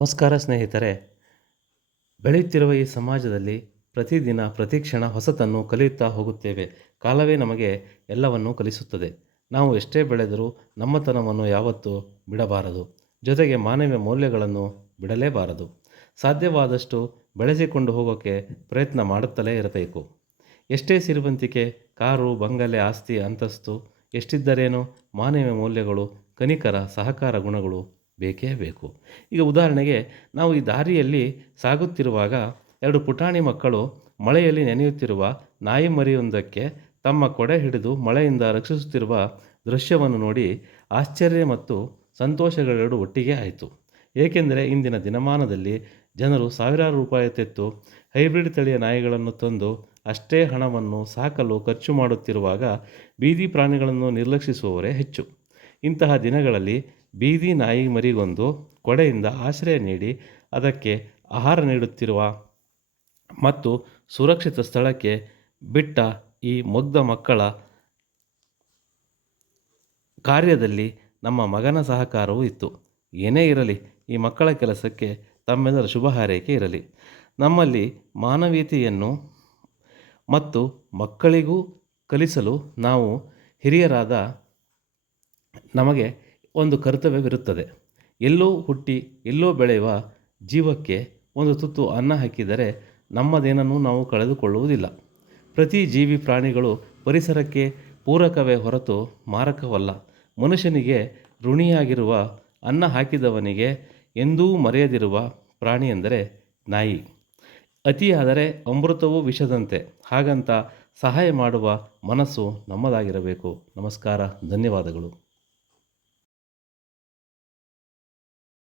ನಮಸ್ಕಾರ ಸ್ನೇಹಿತರೆ. ಬೆಳೆಯುತ್ತಿರುವ ಈ ಸಮಾಜದಲ್ಲಿ ಪ್ರತಿದಿನ ಪ್ರತಿ ಕ್ಷಣ ಹೊಸತನ್ನು ಕಲಿಯುತ್ತಾ ಹೋಗುತ್ತೇವೆ. ಕಾಲವೇ ನಮಗೆ ಎಲ್ಲವನ್ನೂ ಕಲಿಸುತ್ತದೆ. ನಾವು ಎಷ್ಟೇ ಬೆಳೆದರೂ ನಮ್ಮತನವನ್ನು ಯಾವತ್ತೂ ಬಿಡಬಾರದು. ಜೊತೆಗೆ ಮಾನವ ಮೌಲ್ಯಗಳನ್ನು ಬಿಡಲೇಬಾರದು. ಸಾಧ್ಯವಾದಷ್ಟು ಬೆಳೆಸಿಕೊಂಡು ಹೋಗೋಕ್ಕೆ ಪ್ರಯತ್ನ ಮಾಡುತ್ತಲೇ ಇರಬೇಕು. ಎಷ್ಟೇ ಸಿರಿವಂತಿಕೆ, ಕಾರು, ಬಂಗಲೆ, ಆಸ್ತಿ, ಅಂತಸ್ತು ಎಷ್ಟಿದ್ದರೇನು ಮಾನವ ಮೌಲ್ಯಗಳು, ಕನಿಕರ ಸಹಕಾರ ಗುಣಗಳು ಬೇಕೇ ಬೇಕು. ಈಗ ಉದಾಹರಣೆಗೆ ನಾವು ಈ ದಾರಿಯಲ್ಲಿ ಸಾಗುತ್ತಿರುವಾಗ ಎರಡು ಪುಟಾಣಿ ಮಕ್ಕಳು ಮಳೆಯಲ್ಲಿ ನೆನೆಯುತ್ತಿರುವ ನಾಯಿ ಮರಿಯೊಂದಕ್ಕೆ ತಮ್ಮ ಕೊಡೆ ಹಿಡಿದು ಮಳೆಯಿಂದ ರಕ್ಷಿಸುತ್ತಿರುವ ದೃಶ್ಯವನ್ನು ನೋಡಿ ಆಶ್ಚರ್ಯ ಮತ್ತು ಸಂತೋಷಗಳೆರಡು ಒಟ್ಟಿಗೆ ಆಯಿತು. ಏಕೆಂದರೆ ಇಂದಿನ ದಿನಮಾನದಲ್ಲಿ ಜನರು ಸಾವಿರಾರು ರೂಪಾಯಿ ತೆತ್ತು ಹೈಬ್ರಿಡ್ ತಳಿಯ ನಾಯಿಗಳನ್ನು ತಂದು ಅಷ್ಟೇ ಹಣವನ್ನು ಸಾಕಲು ಖರ್ಚು ಮಾಡುತ್ತಿರುವಾಗ ಬೀದಿ ಪ್ರಾಣಿಗಳನ್ನು ನಿರ್ಲಕ್ಷಿಸುವವರೇ ಹೆಚ್ಚು. ಇಂತಹ ದಿನಗಳಲ್ಲಿ ಬೀದಿ ನಾಯಿ ಮರಿಗೊಂದು ಕೊಡೆಯಿಂದ ಆಶ್ರಯ ನೀಡಿ ಅದಕ್ಕೆ ಆಹಾರ ನೀಡುತ್ತಿರುವ ಮತ್ತು ಸುರಕ್ಷಿತ ಸ್ಥಳಕ್ಕೆ ಬಿಟ್ಟ ಈ ಮುಗ್ಧ ಮಕ್ಕಳ ಕಾರ್ಯದಲ್ಲಿ ನಮ್ಮ ಮಗನ ಸಹಕಾರವೂ ಇತ್ತು. ಏನೇ ಇರಲಿ, ಈ ಮಕ್ಕಳ ಕೆಲಸಕ್ಕೆ ತಮ್ಮೆಲ್ಲರ ಶುಭ ಹಾರೈಕೆ ಇರಲಿ. ನಮ್ಮಲ್ಲಿ ಮಾನವೀಯತೆಯನ್ನು ಮತ್ತು ಮಕ್ಕಳಿಗೂ ಕಲಿಸಲು ನಾವು ಹಿರಿಯರಾದ ನಮಗೆ ಒಂದು ಕರ್ತವ್ಯವಿರುತ್ತದೆ. ಎಲ್ಲೋ ಹುಟ್ಟಿ, ಎಲ್ಲೋ ಬೆಳೆಯುವ ಜೀವಕ್ಕೆ ಒಂದು ತುತ್ತು ಅನ್ನ ಹಾಕಿದರೆ ನಮ್ಮದೇನನ್ನು ನಾವು ಕಳೆದುಕೊಳ್ಳುವುದಿಲ್ಲ. ಪ್ರತಿ ಜೀವಿ ಪ್ರಾಣಿಗಳು ಪರಿಸರಕ್ಕೆ ಪೂರಕವೇ ಹೊರತು ಮಾರಕವಲ್ಲ. ಮನುಷ್ಯನಿಗೆ ಋಣಿಯಾಗಿರುವ ಅನ್ನ ಹಾಕಿದವನಿಗೆ ಎಂದೂ ಮರೆಯದಿರುವ ಪ್ರಾಣಿ ಎಂದರೆ ನಾಯಿ. ಅತಿಯಾದರೆ ಅಮೃತವೂ ವಿಷದಂತೆ. ಹಾಗಂತ ಸಹಾಯ ಮಾಡುವ ಮನಸ್ಸು ನಮ್ಮದಾಗಿರಬೇಕು. ನಮಸ್ಕಾರ, ಧನ್ಯವಾದಗಳು.